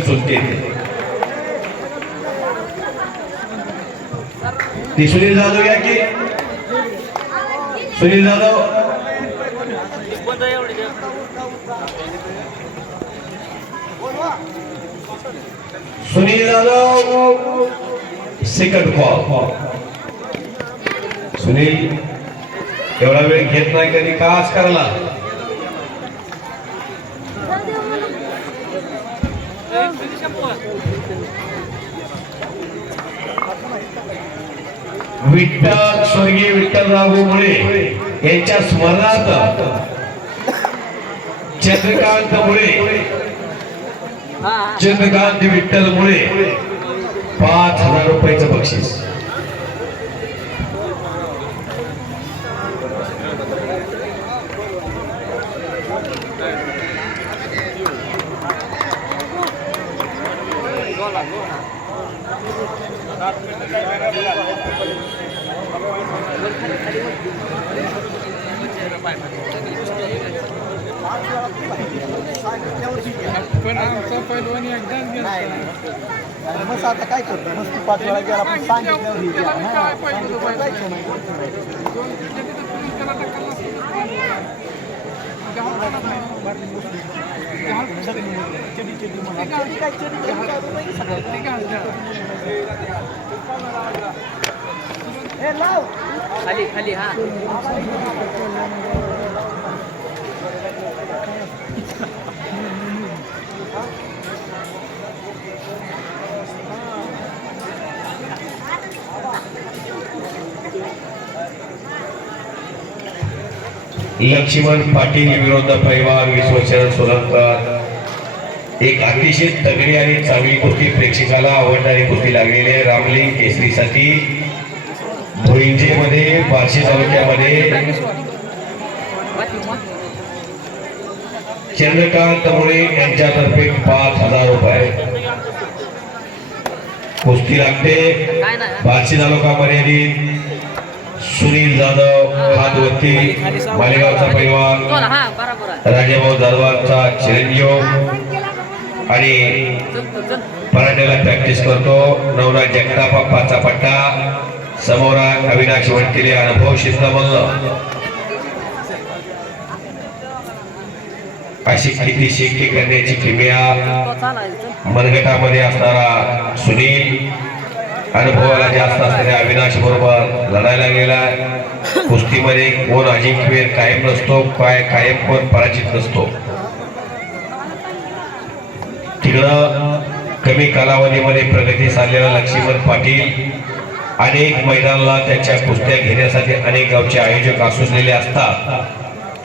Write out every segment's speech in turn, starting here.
चुलते ती सुनील जाधव या की? सुनील जाधव। सुनील जाधव। सेकंड कॉल सुनील, एवढा वेळ घेत नाही, कधी का आज विठ्ठल स्वर्गीय विठ्ठलराव मुळे यांच्या स्मरणार्थ चंद्रकांत मुळे चंद्रकांत विठ्ठल मुळे पाच हजार रुपयाचं बक्षीस. पण आमचा पैलवान एकदाच गेला मग आता काय करतो मस्त पाच वेळा गेला आपण सांगितल्यावर हे जायचं नाही. चडी चडी म्हणा. चडी काय चडी नाही सगळं. लाव. खाली खाली हा लक्ष्मण पाटील विरोध पैवान विश्वचरण सोलंकर एक अतिशय तगडी आणि चांगली कुस्ती प्रेक्षकाला आवडणारी कुस्ती लागलेली आहे. रामलिंग केसरीसाठी भुईंजेमध्ये बार्शी तालुक्यामध्ये चंद्रकांत मुळे यांच्यातर्फे पाच हजार रुपये कुस्ती लागते. बार्शी तालुका मर्यादित सुनील जाधव हातवरती मालेगावचा पैलवान हा राजाभाऊ जाधवांचा चिरंजीव आणि पराठ्याला प्रॅक्टिस करतो. नवनाथ जगतापा पाचा पट्टा समोर अविनाश वडकिले अनुभव शिस्तमल्ल अशी किती शेकी करण्याची किमया चालायचं मनगटामध्ये असणारा सुनील अनुभवाला जास्त असणाऱ्या अविनाश बरोबर लढायला गेला. कुस्तीमध्ये कोण अजिंक्य कायम नसतो काय कायम कोण पराजित नसतो. तिकडं कमी कालावधीमध्ये प्रगती साधलेला लक्ष्मण पाटील अनेक मैदानाला त्याच्या कुस्त्या घेण्यासाठी अनेक गावचे आयोजक असुसलेले असतात.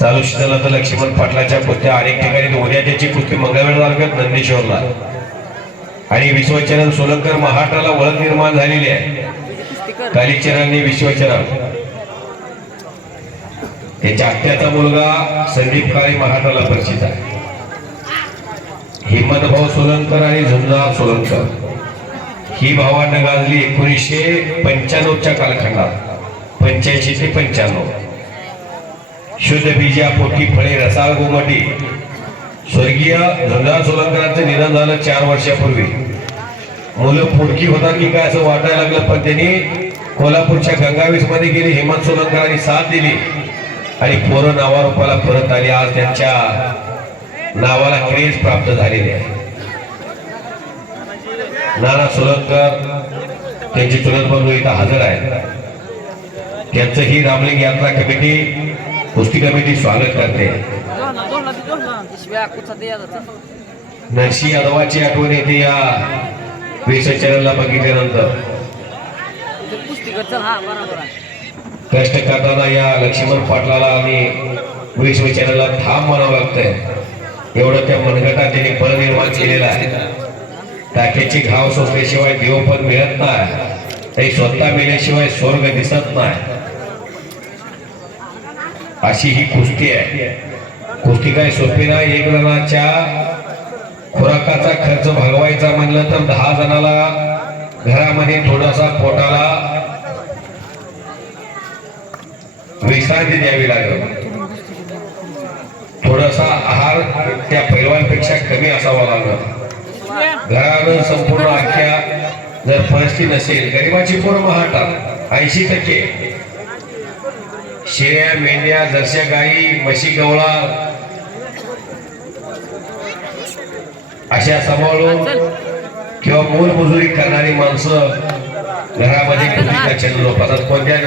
चालू शिजला तर लक्ष्मण पाटलाच्या कुस्त्या अनेक ठिकाणी उद्या त्याची कुस्ती मंगळवेळ तालुक्यात नंदेश्वरला. आणि विश्वचरण सोलंकर महाराष्ट्राला ओळख निर्माण झालेली आहे. कुस्ती विश्वचरण. त्याच्या आत्याचा मुलगा संदीप काळे महाराष्ट्राला परिचित आहे. हिम्मतभाऊ सोलंकर आणि झुंजार सोलंकर. ही भावांना गाजली एकोणीसशे पंच्याण्णवच्या कालखंडात. पंच्याऐंशी ते पंच्याण्णव. शुद्ध बीजा पोटी फळे रसाळ गोमटी. स्वर्गीय धनराज सोलंकरांचं निधन झालं चार वर्षापूर्वी. मुलं पुडकी होता की काय असं वाटायला लागलं पण त्यांनी कोल्हापूरच्या गंगावीसमध्ये गेली हेमंत सोलंकरांनी साथ दिली आणि पोरं नावारूपाला परत आली. आज त्यांच्या नावाला क्रेज प्राप्त झालेली आहे. नाना सोलंकर त्यांची चुलत बंधू इथं हजर आहेत. त्यांचं ही रामलिंग यात्रा कमिटी कुस्ती कमिटी स्वागत करते. दोन ना शिव्या कुठचा ते यायचं चल नरशी यादवाची आठवण येते या विश्वचरणला बघितल्यानंतर. ते कष्ट करताना या लक्ष्मण पाटलाला आम्ही विश्वचरणला ठाम म्हणावं लागतंय. एवढं त्या मनगटात त्यांनी बळ निर्माण केलेलं आहे. टाक्याची घाव सोसल्याशिवाय देवपद मिळत नाही. तरी स्वतः मेल्याशिवाय स्वर्ग दिसत नाही. अशी ही कुस्ती आहे. गोष्टी काय सोपी नाही. एक जणाच्या खुराकाचा खर्च भागवायचा म्हणलं तर दहा जणाला घरामध्ये थोडासा पोटाला विश्रांती द्यावी लागेल. थोडासा आहार त्या पैलवानपेक्षा कमी असावा लागला. घरानं संपूर्ण आख्या जर फरस्ती नसेल गरिबाची पूर्ण महाटात ऐंशी टक्के. शेळ्या मेंढ्या जरशा गाई म्हशी गवळा अशा सांभाळून किंवा मोलमजुरी करणारी माणसं घरामध्ये जोपासतात कोणत्या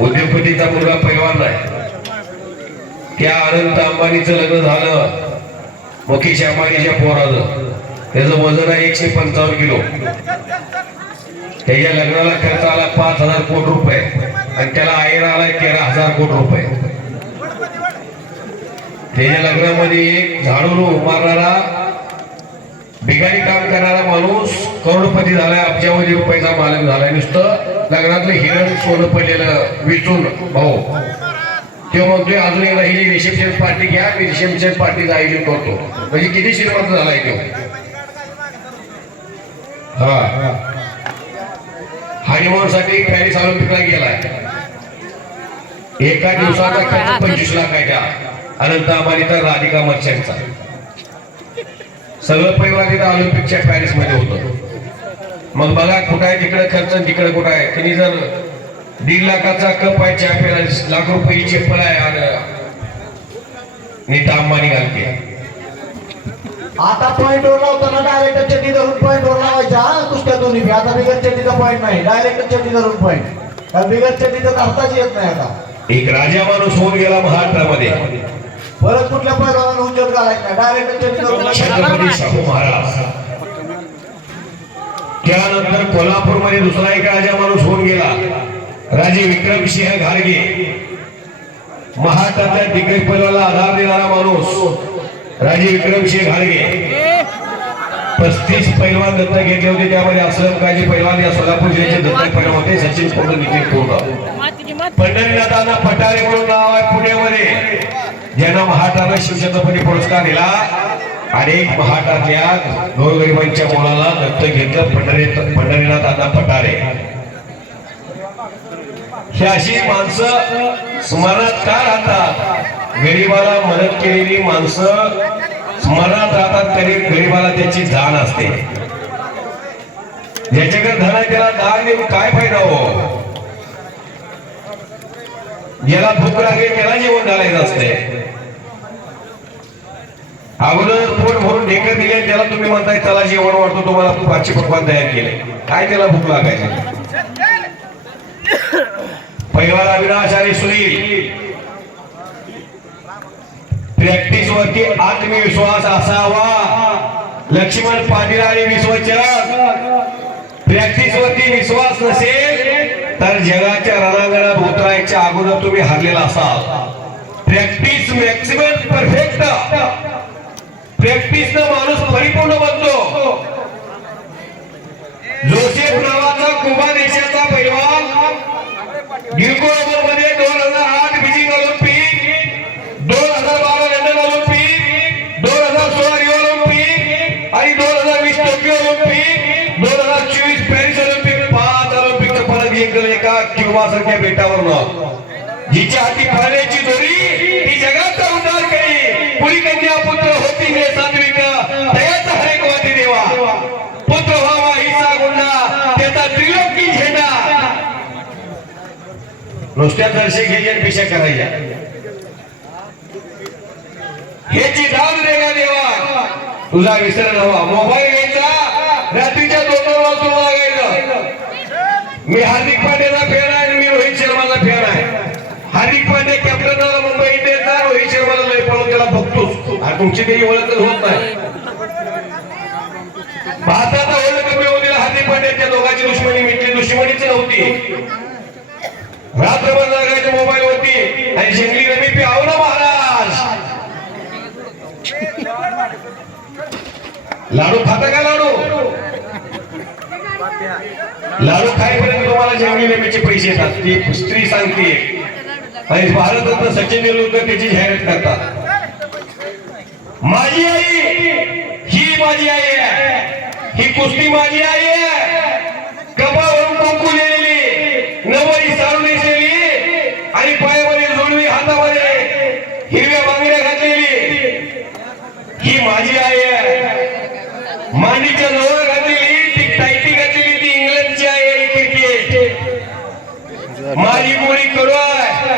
उद्योगपतीचा मुलगा पैलवान नाही. त्या अनंत अंबानीचं लग्न झालं. मुकेश अंबानीच्या पोराचं. त्याचं वजन आहे एकशे पंचावन्न किलो. त्याच्या लग्नाला खर्च आला पाच हजार कोटी रुपये. आणि त्याला आयर आलाय तेरा हजार कोटी रुपये. त्याच्या लग्नामध्ये एक झाडून उभारणारा बिगारी काम करणारा माणूस करोडपती झालाय अब्जावधी रुपयाचा मालक झालाय. नुसतं लग्नातलं हिरण सोनं पडलेलं विचून भाऊ. तेव्हा म्हणतोय अजून एकदा ही रिसेप्शन पार्टी घ्या मी रिसेप्शन पार्टीचं आयोजन करतो. म्हणजे किती श्रीमंत झालाय तो? हा. हनीमून साठी पॅरिस ऑलिम्पिकला गेलाय. एका दिवसाचा खर्च पंचवीस लाख आहे त्या. अनंत अंबानीचा राधिका मर्चंटचा. सगळं परिवार तिथं ऑलिम्पिकच्या पॅरिसमध्ये होतं. मग बघा कुठं आहे तिकडे खर्च तिकडे कुठं आहे. त्यांनी जर दीड लाखाचा कप आहे चहा प्यायला लाख रुपये चप्पल आहे आणि नीता अंबानी घालते. आता पॉईंट वर लावताना डायरेक्ट चड्डी धरून पॉईंट वर लावायचा हा, कुस्त्या दोन्ही. आता बिगर चड्डीचा पॉईंट नाही. डायरेक्ट चड्डी धरून पॉईंट बिगर चड्डीचं करताच येत नाही आता. एक राजा माणूस होऊन गेला महाराष्ट्रामध्ये. परत कुठल्या पैलवानाला उंचत घालायचं? डायरेक्ट शाहू महाराज त्यानंतर कोल्हापूरमध्ये दुसरा एक राजा माणूस होऊन गेला. राजे विक्रमसिंह घारगे. महाराष्ट्रातल्या दिग्गज पैलवाला आधार देणारा माणूस राजे विक्रमसिंह घारगे. पस्तीस पैलवान दत्तक घेतले होते. त्यामध्ये असलम काजी पैलवान या सोलापूर जिल्ह्याचे दत्तक पैलवान होते. सचिन कोंड नितीन कोंड पंढरीनाथांना पटारे म्हणून नाव आहे पुण्यामध्ये. यांना महाराष्ट्राला शिवछत्रपती पुरस्कार दिला अनेक महाटातल्या गोरगरिबांच्या मुलाला दत्त घेतलं पंढरी पंढरीनाथांना पटारे ही अशी माणसं स्मरणात का राहतात? गरीबाला मदत केलेली माणसं स्मरणात राहतात तरी गरीबाला त्याची जाण असते. ज्याच्याकडे धन आहे त्याला दान देऊन काय फायदा हो? ज्याला भूक लागली त्याला जेवण घालायचं असते. अगोदर पोट भरून ढेकर दिले त्याला तुम्ही म्हणताय त्याला जेवण वाढतो. तुम्हाला पाचशे पकवान तयार केले. काय त्याला भूक लागायची? पहिवार अविनाश आणि सुनील. प्रॅक्टिस वरती आत्मविश्वास असावा. लक्ष्मण पाटील आणि विश्वचरण प्रॅक्टिस वरती विश्वास नसेल तर जगाच्या रणांगणात उतरायच्या अगोदर तुम्ही हरलेला असाल. प्रॅक्टिस मॅक्सिमम परफेक्ट प्रॅक्टिस माणूस परिपूर्ण बनतो. जोसेफ नावाचा कुबा देशाचा पैलवान गिरको मध्ये दोन हजार आठ बीजिंग ऑलिम्पिक दोन हजार बारा लंडन ऑलिम्पिक दोन हजार सोळा रिओ ऑलिम्पिक आणि दोन हजार वीस टोकियो ऑलिम्पिक दोन हजार चोवीस पॅरिस ऑलिम्पिक. पाच ऑलिम्पिकचं पदक जिंकलं एका किंवा सारख्या बेटावर हिच्या हाती पाण्याची दोरी ती जगाचा उद्धार करी पुरी नुसत्या दर्शक घ्यायच्या पिशा करायच्या ह्याची दाद देवा देवा. तुझा विसर हवा. मोबाईल घ्यायचा रात्रीच्या दोन वाजून लागायचं मी हार्दिक पांड्याचा फेर आहे मी रोहित शर्माचा फेर आहे. हार्दिक पांडे कॅप्टन झाला मुंबई इंडियन्सचा रोहित शर्माला लय पळून त्याला बघतोच. आणि तुमची काही ओळखच होत नाही. भारताचा ओळख कमी होऊन दिला हार्दिक पांड्याच्या दोघांची दुश्मनी मिटली. दुश्मनीच नव्हती. रात्रभर लागायचे मोबाईल वरती आणि शिंगली रमी पी आव ना महाराज? लाडू खाता का लाडू? लाडू खाईपर्यंत तुम्हाला जेवणी रमीचे पैसे येतात. ती स्त्री सांगते. आणि भारतरत्न सचिन तेंडुलकर त्याची जाहिरात करतात. माझी आई ही माझी आई आहे. ही कुस्ती माझी आई आहे. माझी आई आहे. मांडीच्या जवळ घातलेली ती टायटी घातलेली ती इंग्लंडची आई आहे क्रिकेट माझी गोळी करू आहे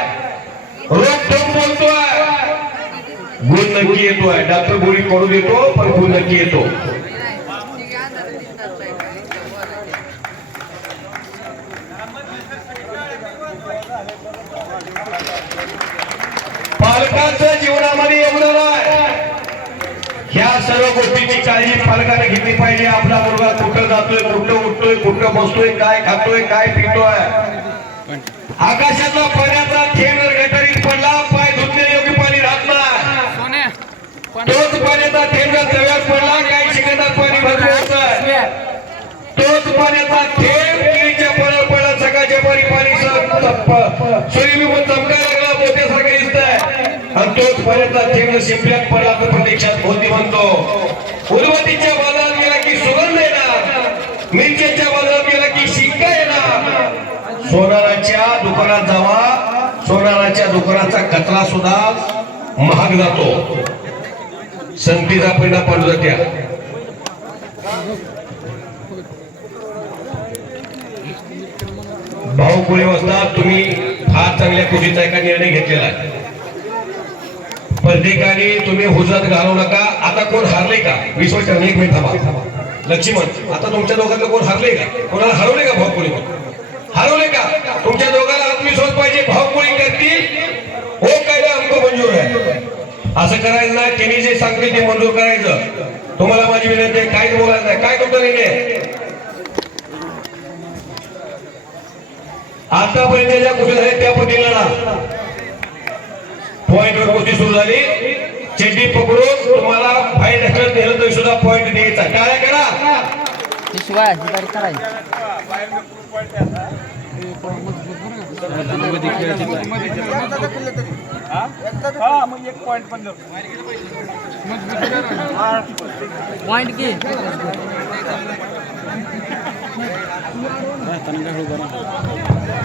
रोखोक बोलतोय. गुण नक्की येतोय. डॉक्टर गोळी करू देतो पण गुण नक्की येतो. पालकांचं जीवनामध्ये योगदान आहे सर्व गोष्टीची काळजी पालकाने घेतली पाहिजे. आपला मुलगा कुठं जातोय कुठं उठतोय कुठं बसतोय काय खातोय काय पितोय. आकाशातला पाण्याचा थेंब जर गटारीत पडला पाय धुतले योग्य पाणी राहत नाही. तोच पाण्याचा थेंब जर तव्यात पडला काही सेकंदात पाणी भरपूर होत तोच पाण्याचा थेंब केळीच्या फळावर पडला सकाळच्या पाणी पाणी सूर्यबिंब चमकायला लागला मोठ्यासारखं दिसतंय आणि थेंब शिंपल्यात पडला तर प्रत्यक्षात होती म्हणतो उदबत्तीच्या बाजारात गेला की सुगंध येणार. मिरच्याच्या बाजारात गेला की शिक्का येणार. सोनाराच्या दुकानात जावा. सोनाराच्या दुकानाचा कचरा सुद्धा महाग जातो. संगतीचा परिणाम पडू त्या भाऊ पुढे वाजता तुम्ही फार चांगल्या कृतीचा एका निर्णय घेतलेला आहे. प्रत्येकाने तुम्ही हुजत घालू नका. आता कोण हारले का? विश्वचरण एक मिनिट थांबा. लक्ष्मण आता तुमच्या दोघांना कोण हारले का? कोणाला हरवले का भाऊ कोणी हरवले का? तुमच्या दोघांना आत्मविश्वास पाहिजे भाऊ कोणी करतील हो कायदा हमको मंजूर आहे. असं करायचं ना त्यांनी जे सांगले ते मंजूर करायचं. तुम्हाला माझी विनंती आहे काहीच बोलायचं नाही. काय तुमचा निर्णय? आतापर्यंत ज्या गोष्टी झाल्या त्या पद्धतीला ना पॉइंट वर गोष्टी सुरू झाली. चेंडी पकडून तुम्हाला फाईन ढकलत नेलं तरी सुद्धा पॉइंट द्यायचा. काय करा? शिवाय पॉइंट की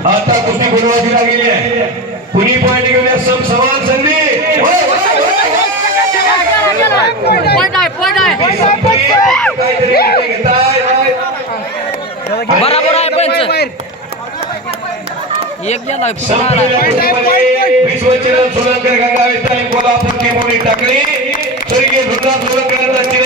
आता कुस्ती गुणवाची लागलेली आहे. कुणी पॉइंट घेऊया सम समान संधी. बरोबर आहे पंच. एक गेला विश्वचरण सोलंकर कोल्हापूर टीमोनी टाकली स्वर्गीय रुद्रा सोलंकरांचा